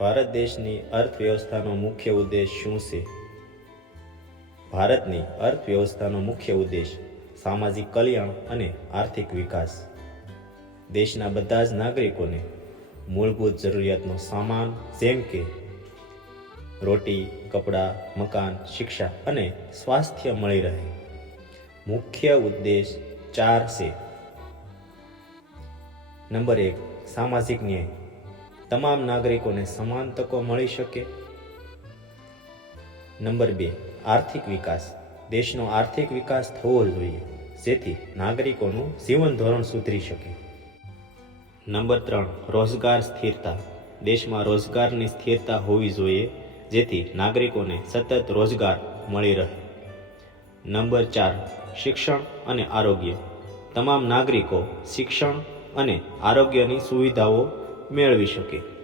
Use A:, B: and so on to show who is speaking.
A: ભારત દેશની અર્થવ્યવસ્થાનો મુખ્ય ઉદ્દેશ શું છે? ભારતની અર્થવ્યવસ્થાનો મુખ્ય ઉદ્દેશ સામાજિક કલ્યાણ અને આર્થિક વિકાસ. દેશના બધા જ નાગરિકોને મૂળભૂત જરૂરિયાતનો સામાન, જેમ કે રોટી, કપડાં, મકાન, શિક્ષા અને સ્વાસ્થ્ય મળી રહે. મુખ્ય ઉદ્દેશ ચાર છે. નંબર એક, સામાજિક ન્યાય. તમામ નાગરિકોને સમાન તકો મળી શકે. નંબર બે, આર્થિક વિકાસ. દેશનો આર્થિક વિકાસ થવો જોઈએ, જેથી નાગરિકોનું જીવન ધોરણ સુધરી શકે. નંબર ત્રણ, રોજગાર સ્થિરતા. દેશમાં રોજગારની સ્થિરતા હોવી જોઈએ, જેથી નાગરિકોને સતત રોજગાર મળી રહે. નંબર ચાર, શિક્ષણ અને આરોગ્ય. તમામ નાગરિકો શિક્ષણ અને આરોગ્યની સુવિધાઓ મેળવી શકે.